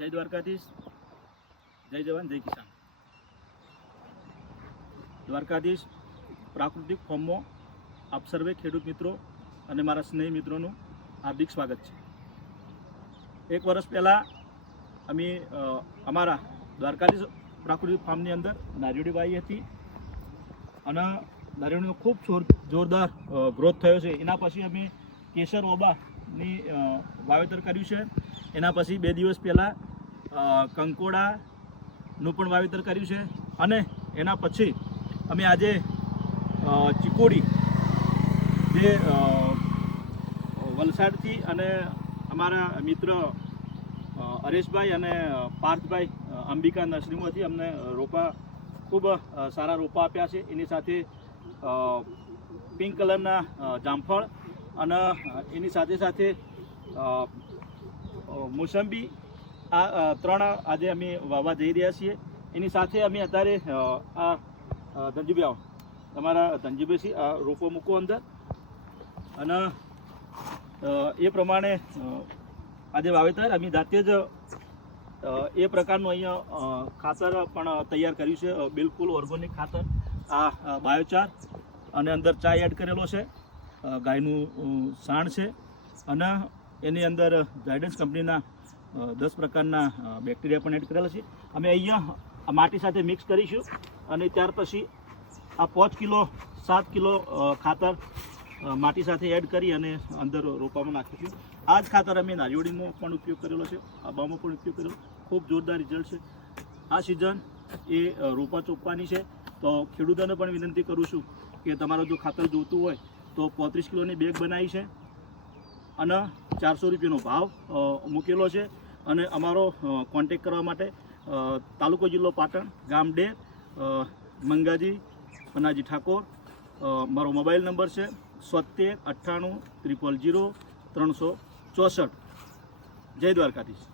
જય દ્વારકાધીશ, જય જવાન, જય કિસાન. દ્વારકાધીશ પ્રાકૃતિક ફાર્મમાં આપ સર્વે ખેડૂત મિત્રો અને મારા સ્નેહી મિત્રોનું હાર્દિક સ્વાગત છે. એક વર્ષ પહેલાં અમે અમારા દ્વારકાધીશ પ્રાકૃતિક ફાર્મની અંદર નારિયેળી વાવી હતી અને નારિયેળીનો ખૂબ જોરદાર ગ્રોથ થયો છે. એના પછી અમે કેસર ઓબાની વાવેતર કર્યું છે. એના પછી 2 દિવસ પહેલાં કંકોડાનું પણ વાવેતર કર્યું છે અને એના પછી અમે આજે ચીકોડી જે વલસાડથી અને અમારા મિત્ર હરેશભાઈ અને પાર્થભાઈ અંબિકા નર્સરીમાંથી અમને રોપા ખૂબ સારા રોપા આપ્યા છે. એની સાથે પિંક કલરના જામફળ અને એની સાથે સાથે મોસંબી, આ 3 આજે અમે વાવવા જઈ રહ્યા છીએ. એની સાથે અમે અત્યારે આ ધનજીભાઈ આવો, તમારા ધનજીભાઈ આ રોપો મૂકો અંદર અને એ પ્રમાણે આજે વાવેતર અમે જાતે જ એ પ્રકારનું અહીંયા ખાતર પણ તૈયાર કર્યું છે. બિલકુલ ઓર્ગેનિક ખાતર, આ બાયોચાર અને અંદર ચા એડ કરેલો છે, ગાયનું સાણ છે અને એની અંદર ઝાયડન્સ કંપનીના 10 પ્રકારના બેક્ટેરિયા પણ એડ કરેલા છે. અમે અહીંયા માટી સાથે મિક્સ કરીશું અને ત્યાર પછી આ 5 કિલો 7 કિલો ખાતર માટી સાથે એડ કરી અને અંદર રોપામાં નાખીશું. આ જ ખાતર અમે નારિયેળીમાં પણ ઉપયોગ કરેલો છે, આંબામાં પણ ઉપયોગ કરેલો. ખૂબ જોરદાર રિઝલ્ટ છે. આ સિઝન એ રોપા ચોપવાની છે, તો ખેડૂતોને પણ વિનંતી કરું છું કે તમારું જો ખાતર જોઈતું હોય તો 35 કિલોની બેગ બનાવી છે અને 400 રૂપિયાનો ભાવ મૂકેલો છે. અને અમારો કોન્ટેક કરવા માટે તાલુકો જિલ્લો પાટણ, ગામ ડેર, મંગાજી પનાજી ઠાકોર. મારો મોબાઈલ નંબર છે 70 98 000 364. જય દ્વારકાધીશ.